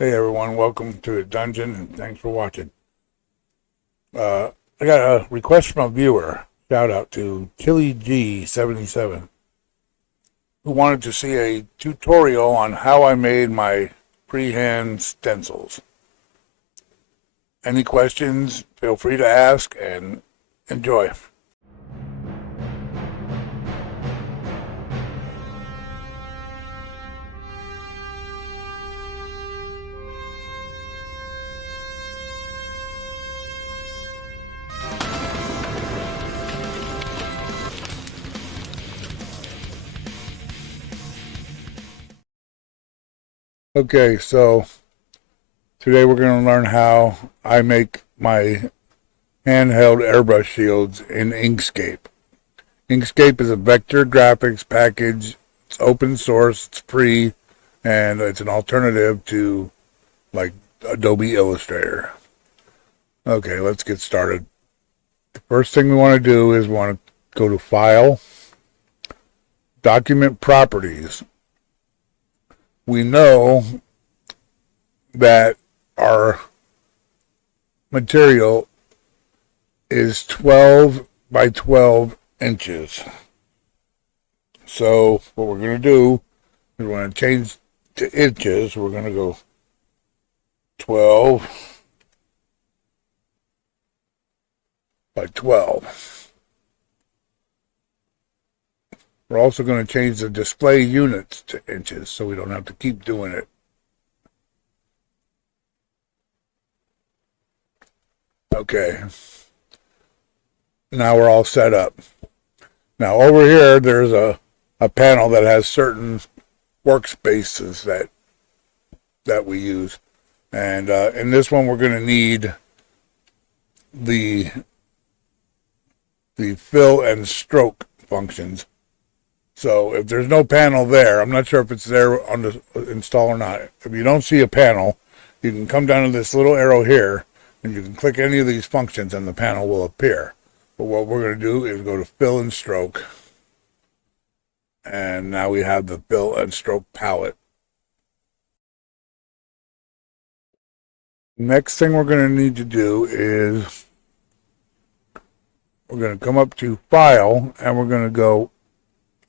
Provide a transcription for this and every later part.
Hey everyone, welcome to the dungeon and thanks for watching. I got a request from a viewer, shout out to Chili G77, who wanted to see a tutorial on how I made my freehand stencils. Any questions, feel free to ask and enjoy. Okay, so today we're going to learn how I make my handheld airbrush shields in Inkscape. Inkscape is a vector graphics package. It's open source, it's free, and it's an alternative to like Adobe Illustrator. Okay, let's get started. The first thing we want to do is want to go to File, Document Properties. We know that our material is 12 by 12 inches. So what we're going to do is we're going to change to inches. We're going to go 12 by 12. We're also going to change the display units to inches so we don't have to keep doing it. Okay. Now we're all set up. Now over here there's a panel that has certain workspaces that we use. And in this one we're going to need the fill and stroke functions. So if there's no panel there, I'm not sure if it's there on the install or not. If you don't see a panel, you can come down to this little arrow here and you can click any of these functions and the panel will appear. But what we're going to do is go to fill and stroke. And now we have the fill and stroke palette. Next thing we're going to need to do is we're going to come up to File and we're going to go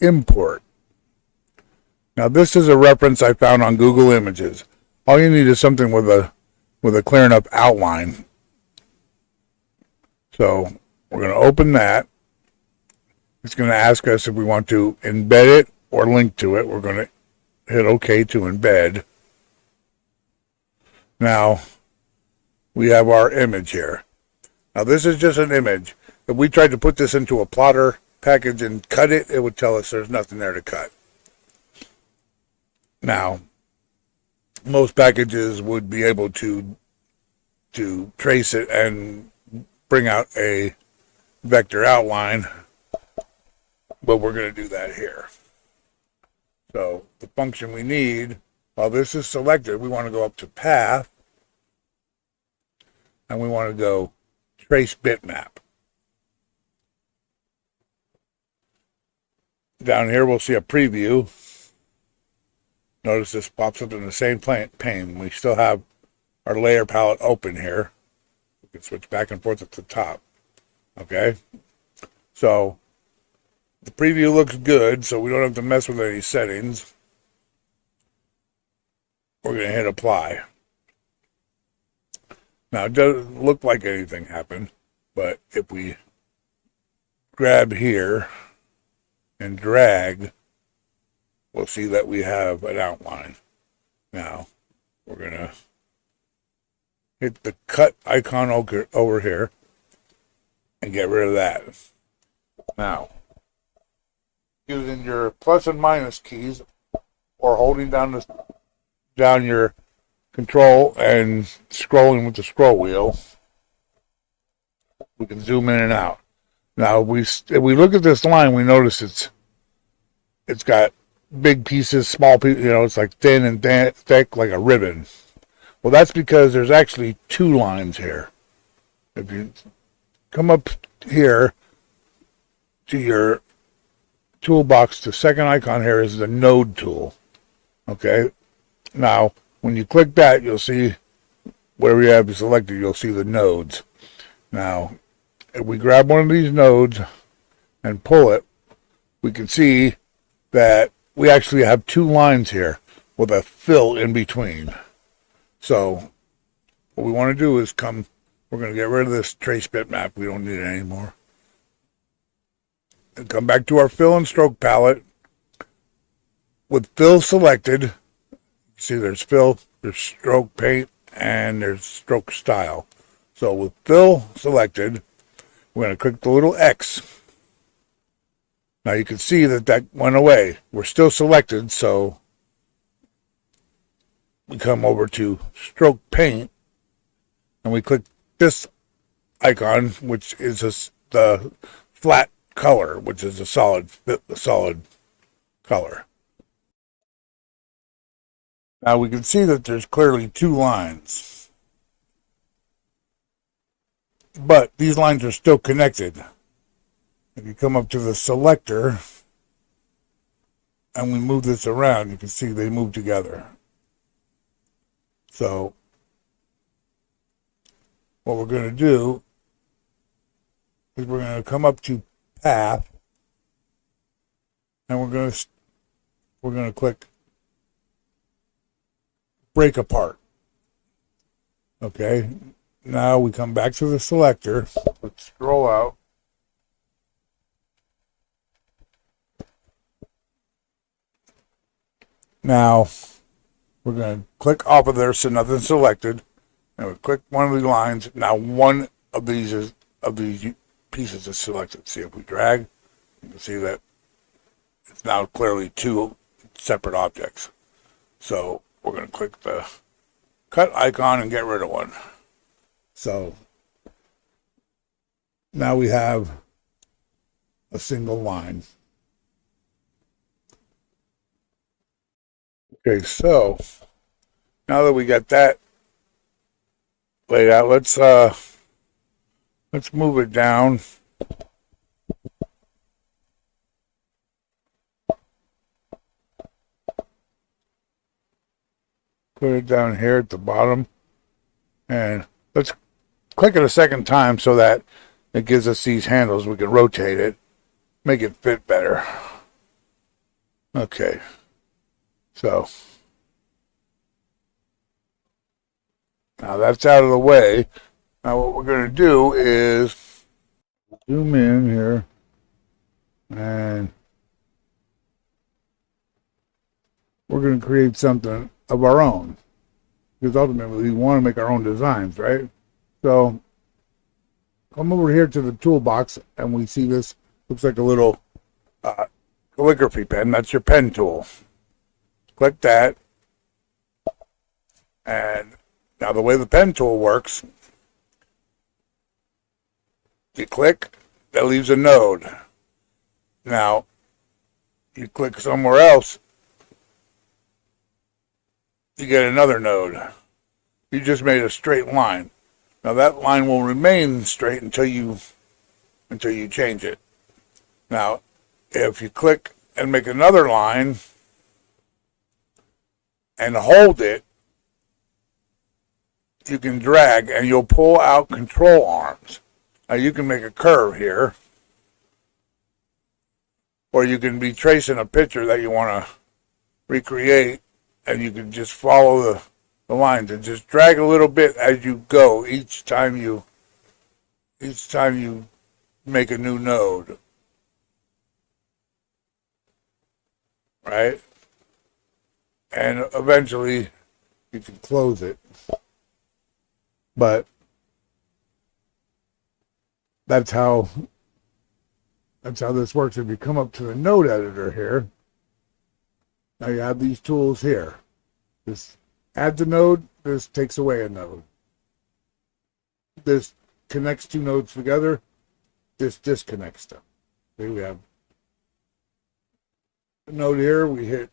Import. Now this is a reference I found on Google Images. All you need is something with a clear enough outline. So we're going to open that. It's going to ask us if we want to embed it or link to it. We're going to hit OK to embed. Now we have our image here. Now this is just an image. If we tried to put this into a plotter package and cut it, it would tell us there's nothing there to cut. Now, most packages would be able to trace it and bring out a vector outline, but we're going to do that here. So the function we need, while this is selected, we want to go up to Path, and we want to go Trace Bitmap. Down here, we'll see a preview. Notice this pops up in the same pane. We still have our layer palette open here. We can switch back and forth at the top. Okay? So, the preview looks good, so we don't have to mess with any settings. We're going to hit Apply. Now, it doesn't look like anything happened, but if we grab here and drag, we'll see that we have an outline. Now, we're going to hit the cut icon over here and get rid of that. Now, using your plus and minus keys or holding down your control and scrolling with the scroll wheel, we can zoom in and out. Now, if we look at this line, we notice it's got big pieces, small pieces, it's like thin and thick like a ribbon. Well, that's because there's actually two lines here. If you come up here to your toolbox, the second icon here is the node tool. Okay? Now, When you click that, you'll see whatever you have selected, you'll see the nodes. Now, if we grab one of these nodes and pull it, we can see that we actually have two lines here with a fill in between. So what we want to do is we're going to get rid of this trace bitmap. We don't need it anymore. And come back to our fill and stroke palette. With fill selected, see there's fill, there's stroke paint, and there's stroke style. So with fill selected, we're going to click the little X. Now you can see that went away. We're still selected, so we come over to stroke paint, and we click this icon, which is the flat color, which is a solid color. Now we can see that there's clearly two lines, but these lines are still connected. If you come up to the selector and we move this around, you can see they move together. So what we're going to do is we're going to come up to path, and we're going to click break apart. Okay, now we come back to the selector. Let's scroll out. Now we're going to click off of there so nothing's selected, and we click one of the lines. Now one of these pieces is selected. See, if we drag, you can see that it's now clearly two separate objects. So we're going to click the cut icon and get rid of one. So now we have a single line. Okay, so now that we got that laid out, let's move it down. Put it down here at the bottom, and let's click it a second time so that it gives us these handles. We can rotate it, make it fit better. Okay, so now that's out of the way. Now what we're going to do is zoom in here, and we're going to create something of our own, because ultimately we want to make our own designs, right? So come over here to the toolbox, and we see this looks like a little calligraphy pen. That's your pen tool. Click that, and now the way the pen tool works, you click, that leaves a node. Now you click somewhere else, you get another node. You just made a straight line. Now that line will remain straight until you change it. Now, if you click and make another line and hold it, you can drag and you'll pull out control arms. Now you can make a curve here, or you can be tracing a picture that you want to recreate, and you can just follow the lines and just drag a little bit as you go each time you make a new node, right? And eventually you can close it. But that's how this works. If you come up to the node editor here, now you have these tools here. This adds a node, this takes away a node. This connects two nodes together, this disconnects them. See, we have a node here, we hit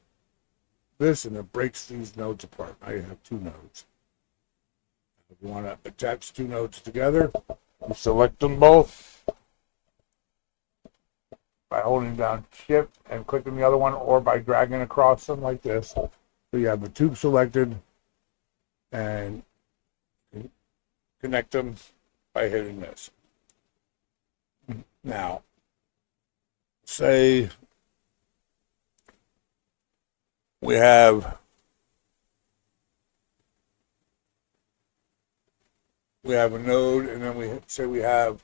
this and it breaks these nodes apart. Now you have two nodes. If you want to attach two nodes together, you select them both by holding down Shift and clicking the other one, or by dragging across them like this. So you have the tube selected, and connect them by hitting this. Now, say we have a node, and then we say we have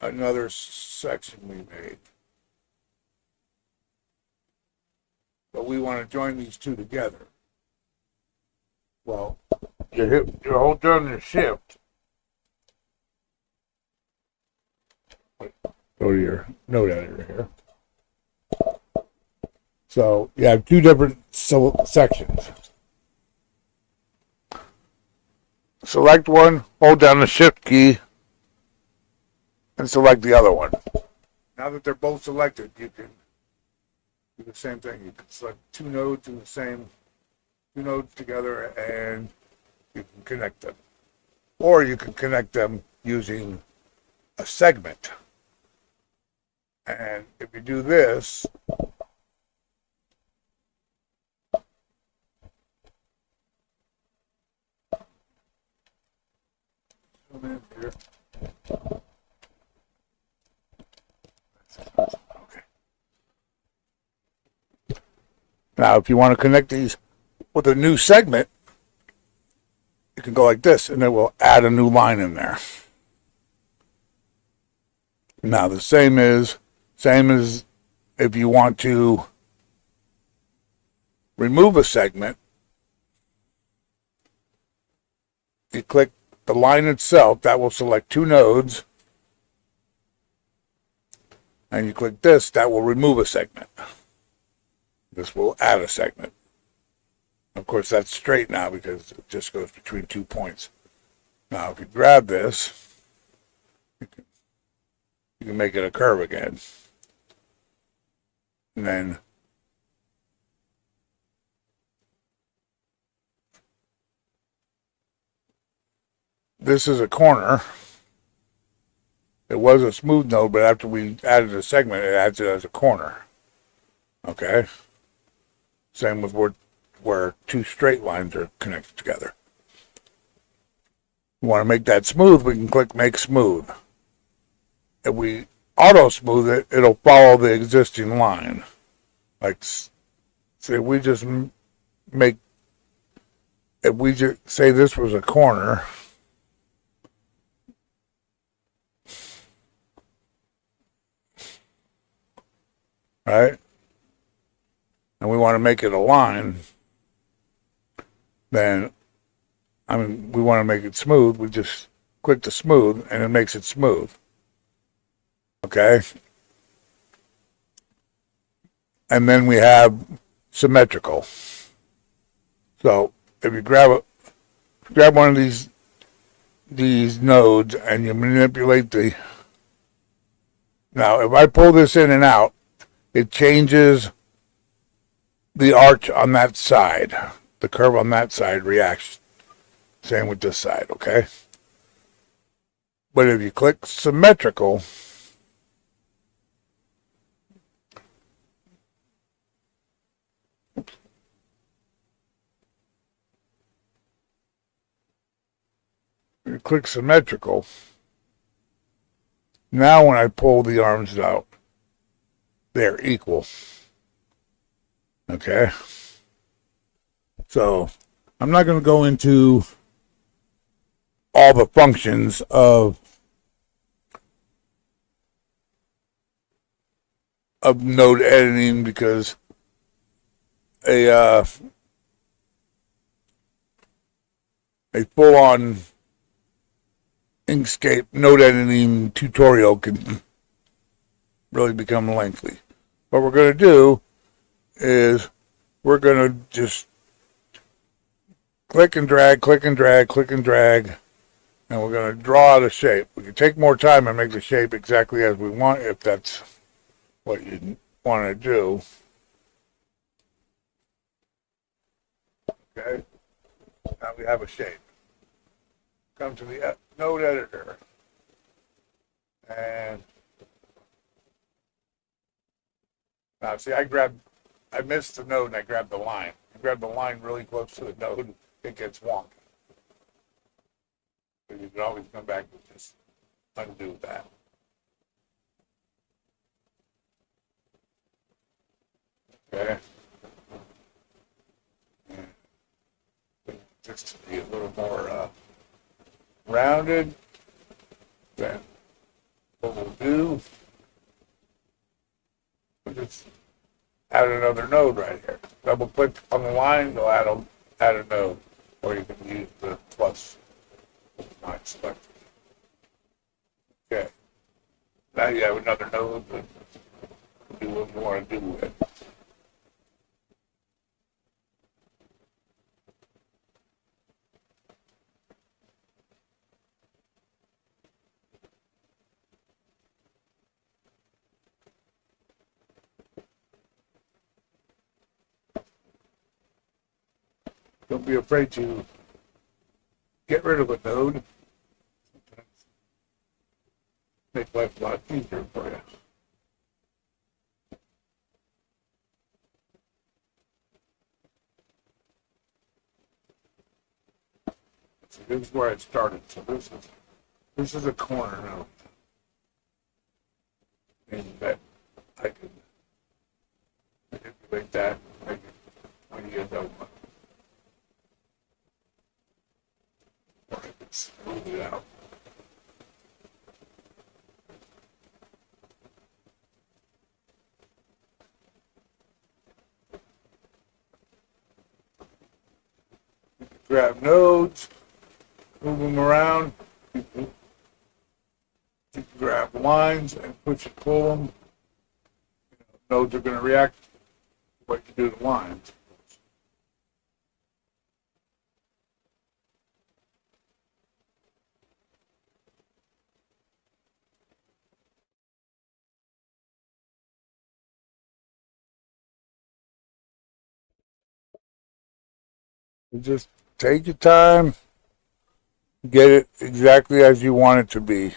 another section we made. But we want to join these two together. Well, you hold down your shift. Go to your node editor here. So you have two different sections. Select one, hold down the shift key, and select the other one. Now that they're both selected, you can do the same thing. You can select two nodes in the same, two nodes together, and you can connect them. Or you can connect them using a segment. And if you do this, here. Okay. Now, if you want to connect these with a new segment, you can go like this, and it will add a new line in there. Now, the same as if you want to remove a segment, you click the line itself, that will select two nodes, and you click this, that will remove a segment. This will add a segment. Of course, that's straight now because it just goes between 2 points. Now, if you grab this, you can make it a curve again. And then this is a corner. It was a smooth node, but after we added a segment, it adds it as a corner. Okay? Same with where two straight lines are connected together. We want to make that smooth, we can click Make Smooth. If we auto smooth it, it'll follow the existing line. Like, say we just make, if we just say this was a corner, right? And we want to make it a line, then, we want to make it smooth, we just click the smooth, and it makes it smooth. Okay? And then we have symmetrical. So, if you grab one of these nodes, and you manipulate the, now, if I pull this in and out, it changes the arch on that side. The curve on that side reacts. Same with this side, okay? But if you click symmetrical, you click symmetrical, now when I pull the arms out, they're equal. Okay? So, I'm not going to go into all the functions of node editing because a full-on Inkscape node editing tutorial can really become lengthy. What we're going to do is we're going to just click and drag, click and drag, click and drag, and we're going to draw out a shape. We can take more time and make the shape exactly as we want if that's what you want to do. Okay, now we have a shape. Come to the node editor, and now see I grabbed I missed the node and I grabbed the line. I grabbed the line really close to the node, it gets wonky. So you can always come back and just undo that. Okay. Just to be a little more rounded, then what we'll do, we'll just add another node right here. Double click on the line, go add a node, or you can use the plus. Not selected. Okay. Now you have another node and do what you want to do with it. Don't be afraid to get rid of a node. Make life a lot easier for you. So this is where it started. So this is a corner now. And that I can manipulate that, make it when you get that one. Or I can smooth it out. Grab nodes, move them around. You can grab lines and push and pull them. Nodes are going to react to what you do to lines. You just take your time, get it exactly as you want it to be.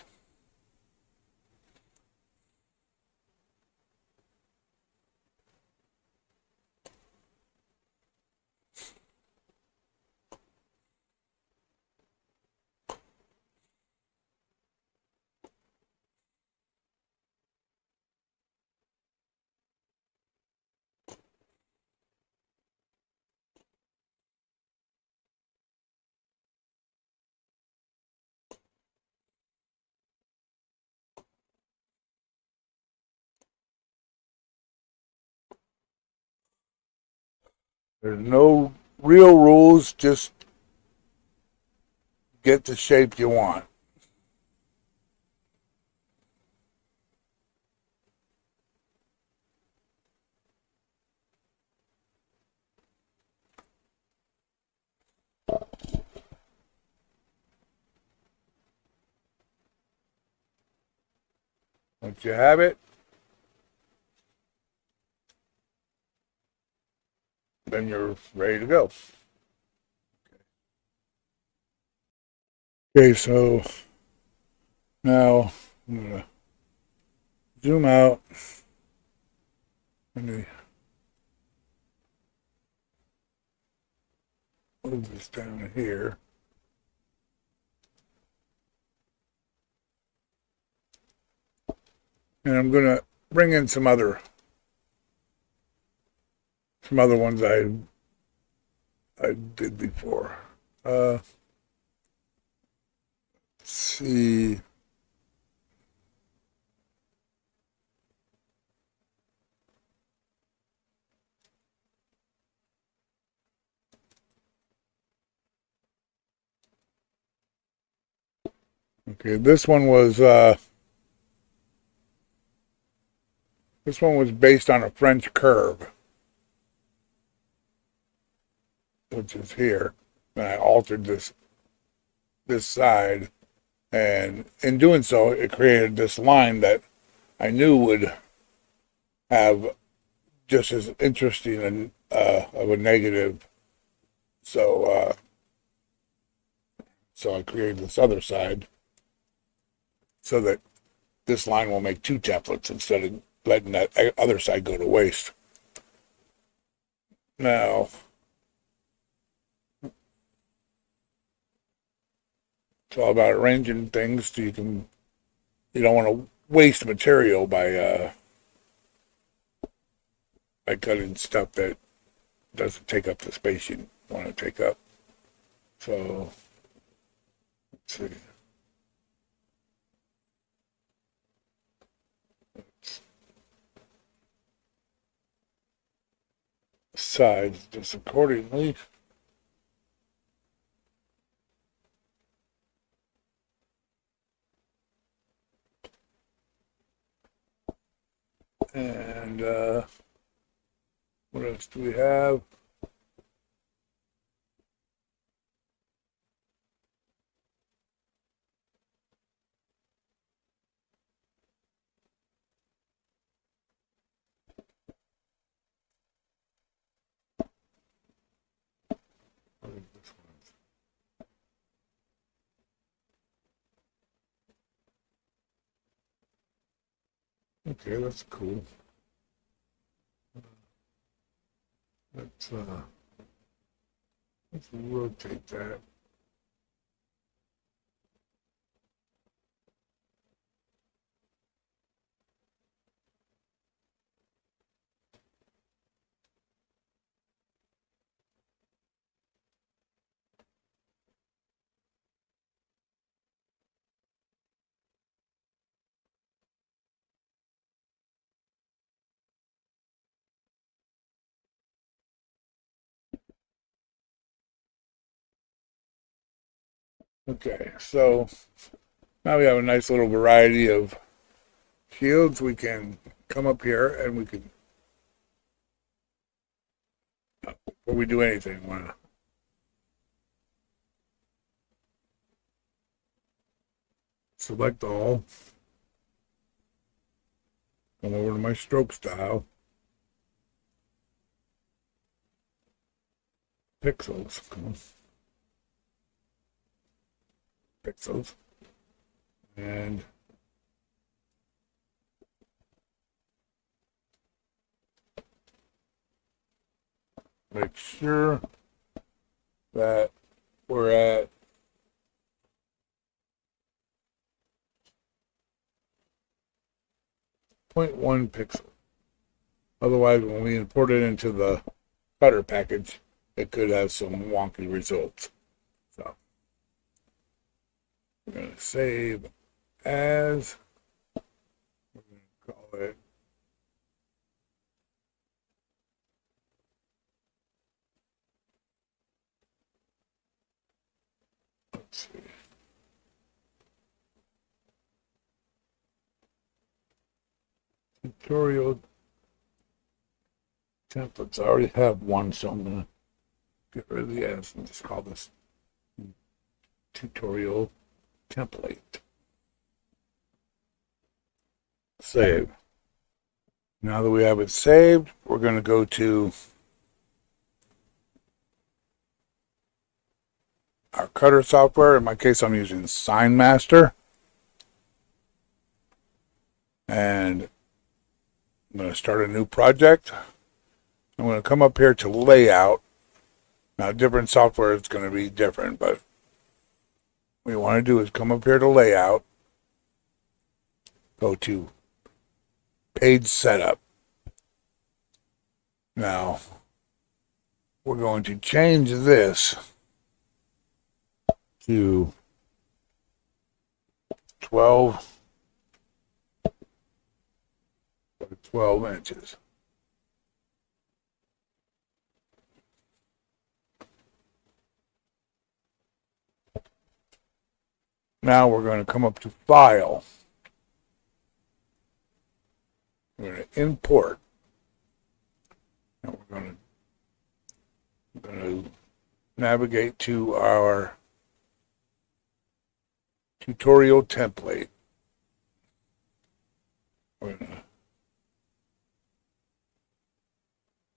There's no real rules, just get the shape you want. Once you have it, then you're ready to go. Okay, so now I'm going to zoom out. Let me move this down here. And I'm going to bring in some other ones I did before. Let's see. Okay, this one was based on a French curve, which is here. And I altered this side, and in doing so, it created this line that I knew would have just as interesting and of a negative. So so I created this other side so that this line will make two templates instead of letting that other side go to waste. Now, it's all about arranging things so you don't want to waste material by cutting stuff that doesn't take up the space you want to take up. So, let's see. Size this accordingly. And what else do we have? Okay, that's cool. Let's rotate that. Okay, so now we have a nice little variety of shields. We can come up here and we can, before we do anything, want to select all, come over to my stroke style, pixels, come on, pixels, and make sure that we're at 0.1 pixel. Otherwise, when we import it into the cutter package, it could have some wonky results. So we're going to save as, we're going to call it let's see. Tutorial templates. I already have one, so I'm going to get rid of the S and just call this tutorial template. Save. Now that we have it saved, we're going to go to our cutter software. In my case, I'm using Sign Master. And I'm going to start a new project. I'm going to come up here to layout. Now, different software is going to be different, but what you want to do is come up here to layout, go to page setup. Now, we're going to change this to 12 inches. Now we're going to come up to File. We're going to import. And we're going to navigate to our tutorial template. We're going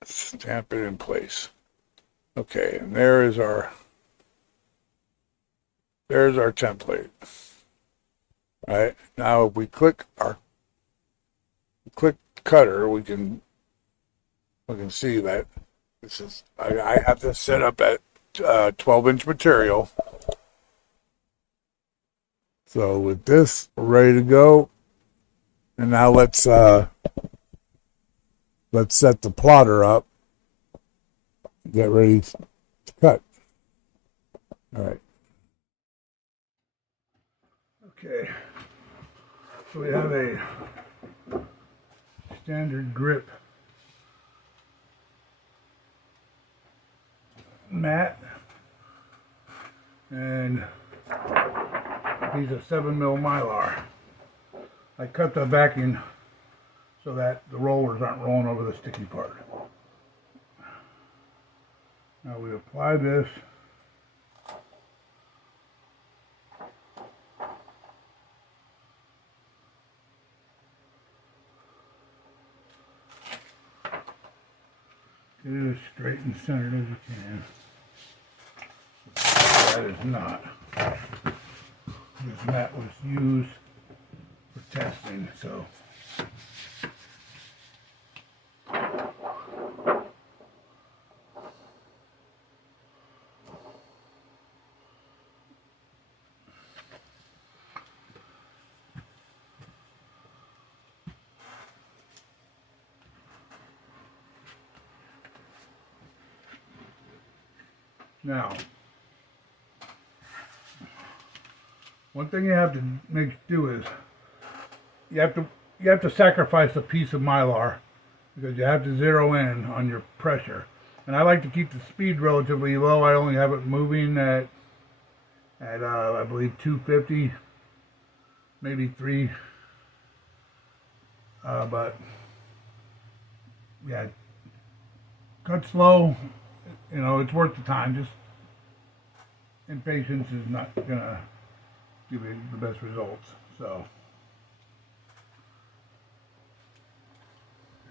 to stamp it in place. Okay, and there's our template. All right, now if we click cutter, we can see that This is, I have this set up at 12-inch material. So with this, we're ready to go. And now let's set the plotter up. Get ready to cut. All right. Okay. So we have a standard grip mat and a piece of 7mm Mylar. I cut the backing so that the rollers aren't rolling over the sticky part. Now we apply this. Get it as straight and centered as you can. That is not. This mat was used for testing, so. Now, one thing you have to do is you have to sacrifice a piece of Mylar because you have to zero in on your pressure. And I like to keep the speed relatively low. I only have it moving at I believe 250, maybe 3. But yeah, cut slow. You know, it's worth the time. Just impatience is not gonna give you the best results. So,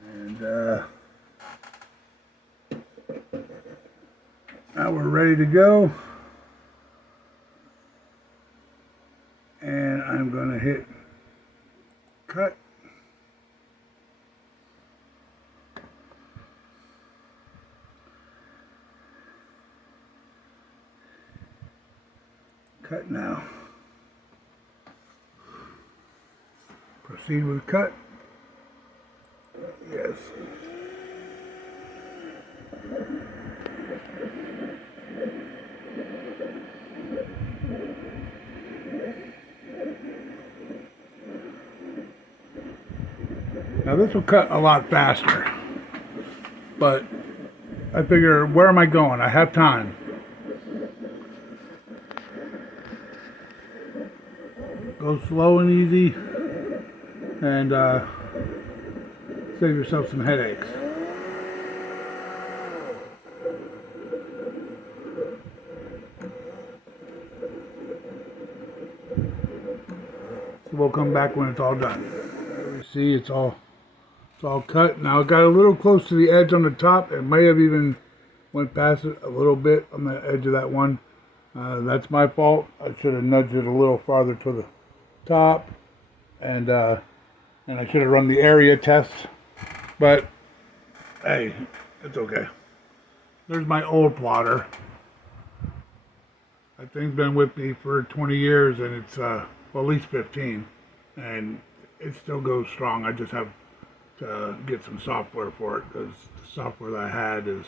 and now we're ready to go. And I'm gonna hit cut. Cut now. Proceed with cut. Yes. Now this will cut a lot faster, but I figure, where am I going? I have time. Go slow and easy, and save yourself some headaches. So we'll come back when it's all done. You see, it's all cut. Now it got a little close to the edge on the top. It may have even went past it a little bit on the edge of that one. That's my fault. I should have nudged it a little farther to the top, and I should have run the area test, but hey, it's okay. There's my old plotter. That thing's been with me for 20 years, and it's well, at least 15, and it still goes strong. I just have to get some software for it, because the software that I had is,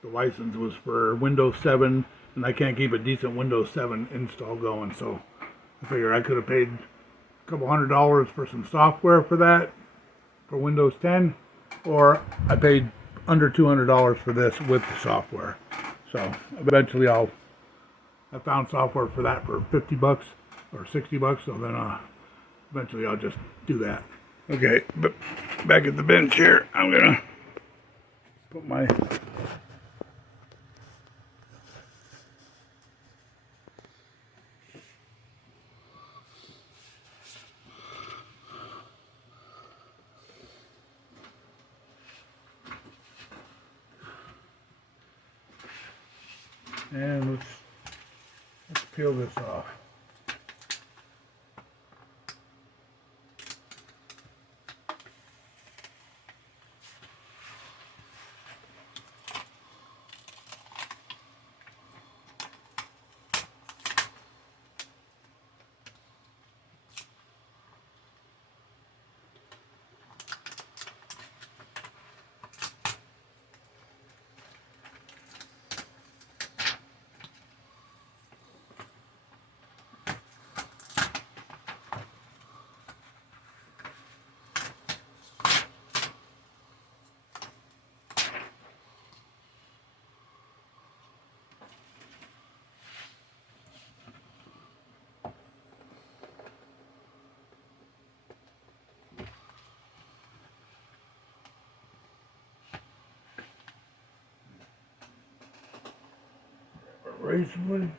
the license was for Windows 7, and I can't keep a decent Windows 7 install going, so I figure I could have paid a couple $100 for some software for that, for Windows 10, or I paid under $200 for this with the software. So eventually I found software for that for 50 bucks or 60 bucks, so then eventually I'll just do that. Okay, but back at the bench here, I'm gonna put my and let's peel this off. razor blade.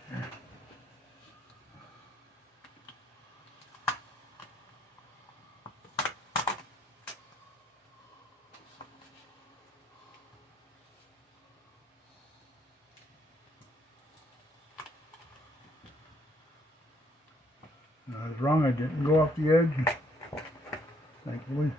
I was wrong, I didn't go off the edge, thankfully.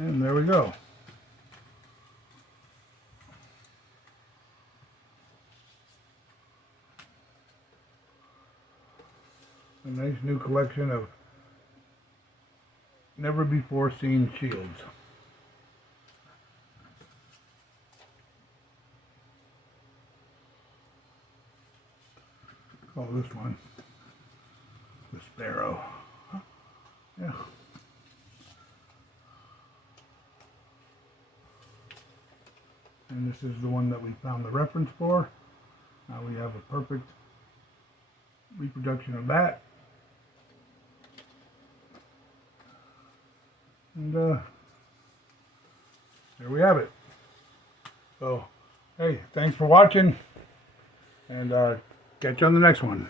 And there we go. A nice new collection of never before seen shields. Call this one the Sparrow. Yeah. And this is the one that we found the reference for. Now we have a perfect reproduction of that. And there we have it. So, hey, thanks for watching, and catch you on the next one.